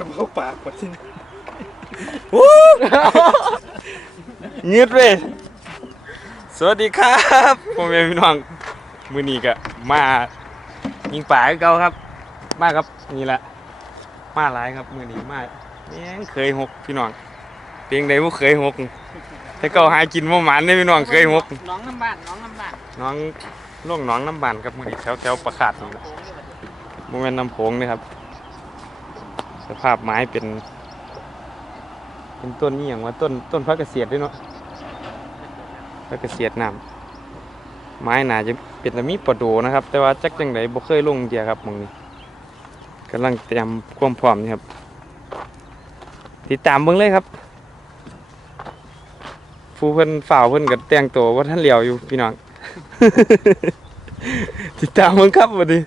ากกดชิ้นวู้เงืดเว้ยสวัสดีครับผมเองพี่น้องมือนี้ก็มายิงป่าคือเก่าครับ มาครับนี่แหละมาหลายครับมือนี้มาแม่งเคยหกพี่น้องเพียงใดบ่เคยหกแต่เก่าหากินบ่หมันเนี่ยพี่น้องเคยหกน้องน้ำบ้านน้องน้ำบ้านน้องล่วงน้องน้ำบานครับมือนี้แถวแถวประขาดนี่แหละโมเมนต์น้ำโขงนะครับ สภาพไม้เป็น เป็นต้นนี่อย่างว่าต้นต้นพระเกษตรด้วยเนาะพระเกษตรน้ำไม้หนาจะเป็นตะมีประโดนะครับ แต่ว่าจักจังไดบ่เคยลงเดียครับมองนี้กำลังเตรียมความพร้อมนี่ครับติดตามเบิ่งเลยครับผู้เพิ่นฝ่าวเพิ่นก็แต่งตัวว่าท่านเหลียวอยู่พี่น้อง ติดตามเบิ่งครับวันนี้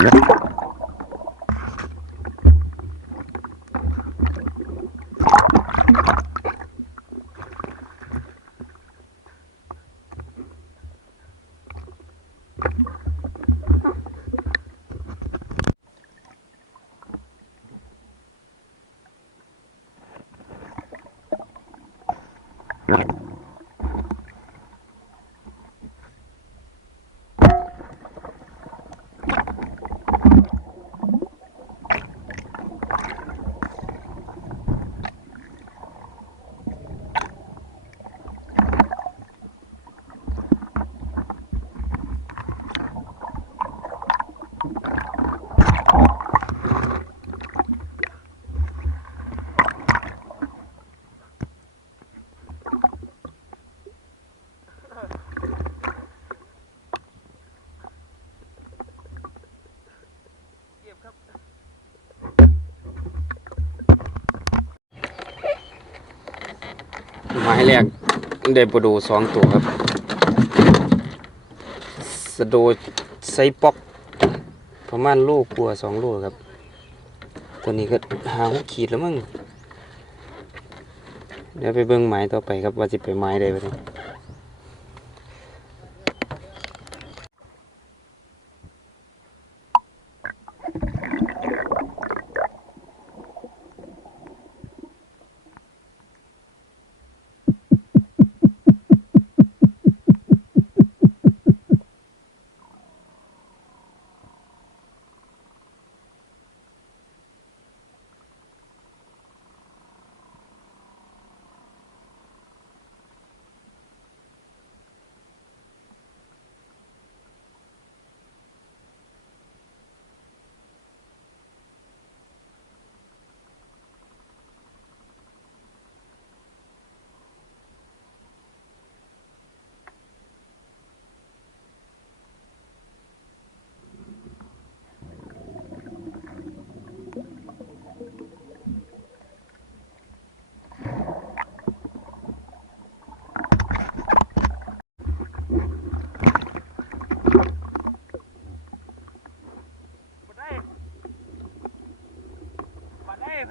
Yeah. ไม้แรกได้ปลาดูสองตัวครับสะโดไซปอก ประมาณโลกกลัวสองลูกครับ ตัวนี้ก็หาหกขีดแล้วมั้งเดี๋ยวไปเบิ้งไม้ต่อไปครับว่าจะไปไม้ได้ไหม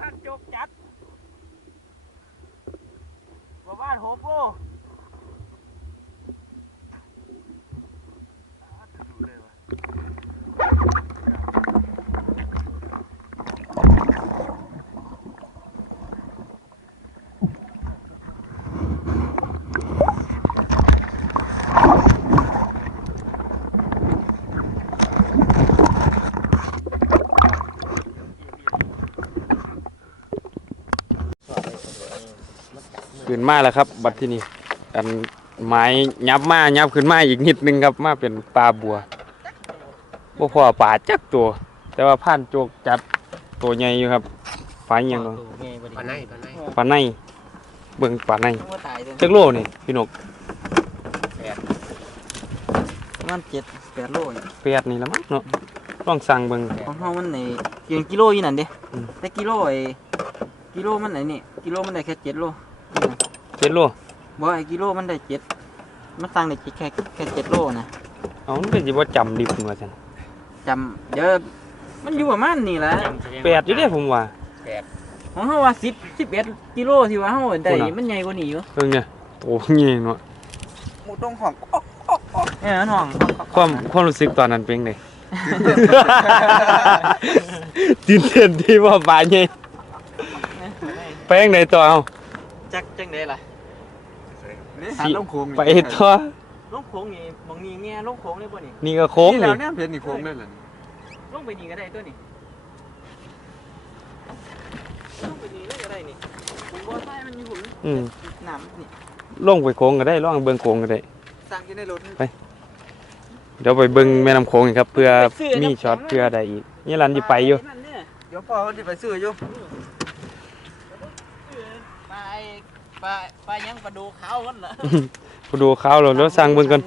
พักจกจัดบ่บ้านโฮโป ขึ้นมาแล้วครับ บัดที่นี่อันไม้ยับมายับขึ้นมาอีกนิดนึงครับมาเป็นปลาบัวบ่พอปลาจักตัว แต่ว่าผ่านโจกจัดตัวใหญ่อยู่ครับปลาอิหยังเนาะปลาในปลาในปลาในเบิ่งปลาในว่าตายเลยจักโลนี่พี่นกมันเจ็ดแปดโลนี่เปียดนี่ละมั้งเนาะลองสั่งเบิ่ง ของเฮามันในเพียงกิโลอยู่นั่นเด้อืม แต่กิโลไอ้กิโลมันไหนนี่กิโลมันได้แค่เจ็ดโล เจ็ดโลบ่ไอ้กิโลมันได้เจ็ดมันสั่งได้แค่แค่เจ็ดโลนะเอามันเป็นสิบ่จำดิบว่าซั่นจำเดี๋ยวมันอยู่ประมาณนี่แหละแปดอยู่เด้ผมว่าของเฮาว่าสิบสิบเอ็ดกิโลที่ว่าเฮาได้พูดน่ะมันใหญ่กว่านี้อยู่เบิ่งเนี่ยโอ้ยงเนาะหมูตรงของเออน้องความความรู้สึกตอนนั้นเป็นไงตื่นเต้นที่ว่าปลาใหญ่ไปยังไดต่อเอาจักจังได๋ล่ะสิไปต่อลงโค้งนี่บางนี้แง่ลงโค้งได้บ่นี่นี่ก็โค้งนี่นี่แล้วเนี่ยเพชรนี่โค้งได้เลยลงไปนี่ก็ได้ตัวนี่ลงไปนี่เลยก็ได้นี่ผมบ่ใส่มันอยู่หุ่นอืมน้ำนี่ลงไปโค้งก็ได้ลองเบิ่งโค้งก็ได้ สั่งอยู่ในรถเดี๋ยวไปเบิ่งแม่น้ำโค้งอีกครับ เพื่อมีช็อตเพื่อใดอีกนี่รันสิไปอยู่ เดี๋ยวพ่อเขาสิไปซื้ออยู่ไป ไปไปยังปลาดูขาวกันเหรอไปดูข้าวเราแล้วสั่งเบิ่งกัน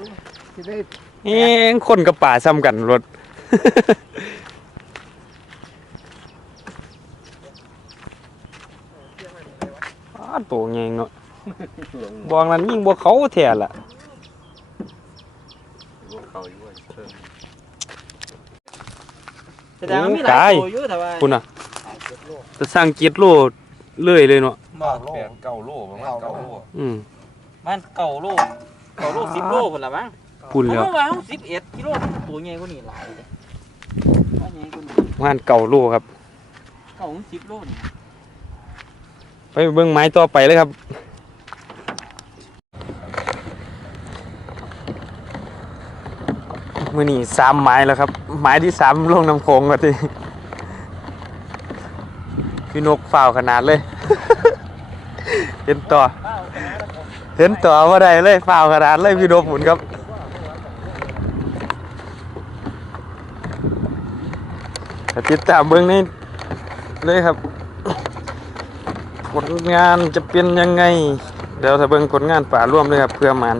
ที่ได้เอ้งคนกับป่าซ้ำกันรถ อ้าตัวใหญ่เนาะบองนั้นยิ่งบ่เขาแท้ล่ะ เขาอยู่ว่าเพิ่มแสดงว่ามีหลายตัวอยู่แต่ว่าคุณน่ะจะสั่งเกียรโลเลยเลยเนาะ บอกแปดเก้าโลประมาณเก้าโลอืมมันเก่าโลเก่าโลสิบโลคนละมั้งพุ่นแล้วผมว่าเขาสิบเอ็ดกิโลตัวใหญ่กว่านี้หลายเลยว่าใหญ่กว่านี้งานเก่าโลครับ เก่าสิบโลนี่ไปเบิ่งไม้ต่อไปเลยครับมือนี่สามไม้แล้วครับไม้ที่สามลงน้ำโขงก็ทีพี่นกฝ่าวขนาดเลยเห็นต่อ เห็นต่อว่าได้เลยฝ่าวขนาดเลยพี่นกหมุนครับติดตามเบื้องนี้เลยครับผลงานจะเป็นยังไง เดี๋ยวถ้าเบื้องผลงานป่าร่วมเลยครับเพื่อมัน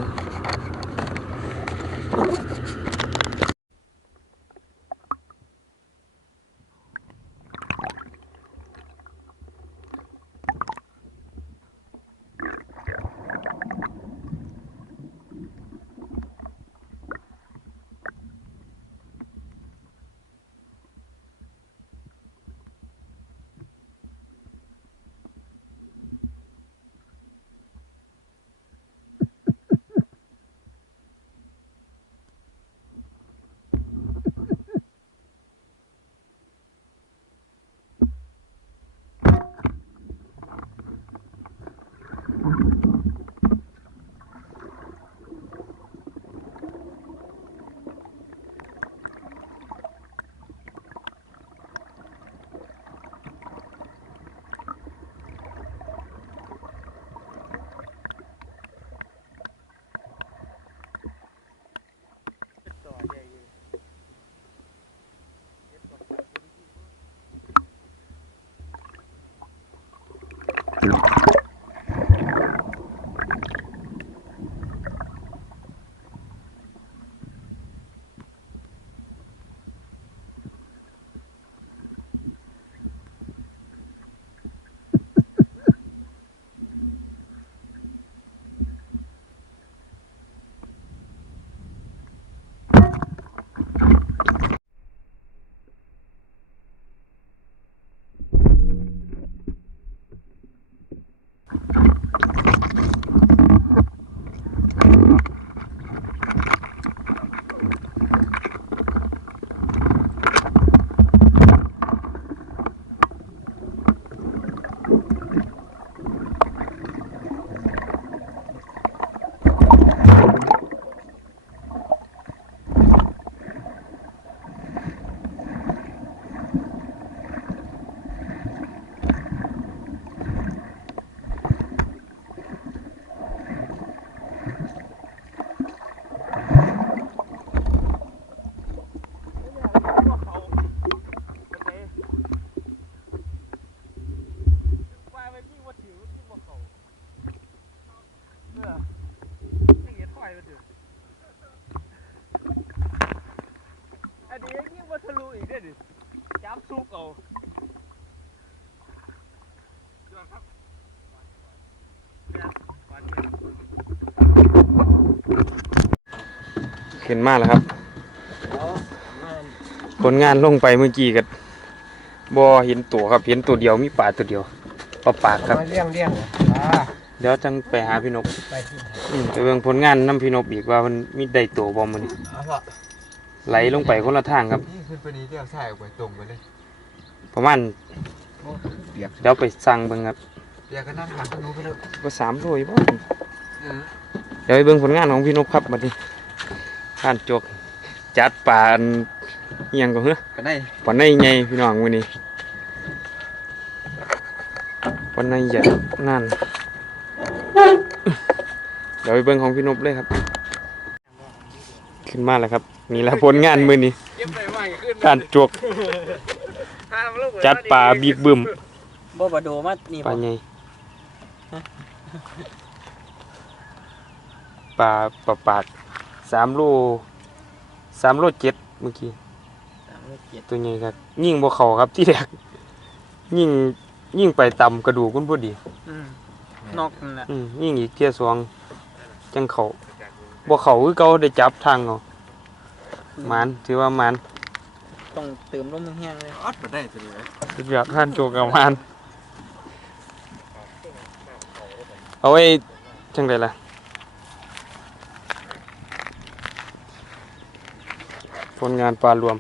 ขึ้นมาแล้วครับผลงานลงไปเมื่อกี้กับ่เห็นตัวครับเห็นตัวเดียวมีปลาตัวเดียวปลาปากครับมาเลี้ยงเลี้ยงอ่าเดี๋ยวจังไปหาพี่นกไปที่ไหนอืมไปเบิ่งผลงานน้ำพี่นกอีกว่ามันมีได้ตัวบ่มันเอาพ่อไหลลงไปคนละทางครับนี่ขึ้นไปนี้เลี้ยงใส่ออกไปตรงไปเลยประมาณเปียกเดี๋ยวไปสั่งเบิ่งครับเปียกก็นั่งหันกันนู้นไปเลยว่าสามโลยบ่เออเดี๋ยวไปเบิ่งผลงานของพี่นกครับบัด นี้ผ่านจกจัดปลาอันอิหยังก็เฮ้อกันได้ปานในใหญ่พี่น้องมื้อนี้ปานในใหญ่นั่นเดี๋ยวไปเบิ่งของพี่นพเลยครับ ขึ้นมาแล้วครับนี่แหละผลงานมื้อนี้เก็บไปว่าขึ้นการจวก จัดปลาบีบบึมบ่บาโดมานี่ปลาบ่ใหญ่ปลาปลาปาก สามโลสามโลเจ็ดเมื่อกี้สามลูกเจ็ดตัวใหญ่ครับ ยิ่งบ่เข้าครับที่แรกยิ่งยิ่งไปต่ำกระดูกมันพอดีอืมนอกนั่นแหละอืมยิ่งอีกเที่ยสองจังเขาบ่เขาคือเก่าได้จับทางเอาหมานถือว่าหมานต้องเติมลมแห้งๆเลยออดมาได้ตัวนี้ไหมสุดยอดท่านโจกับหมานเอาไว้จังไดล่ะ ผลงานปลารวม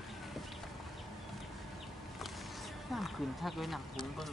ขึ้นทักไว้น้ำพุงเบิ่ง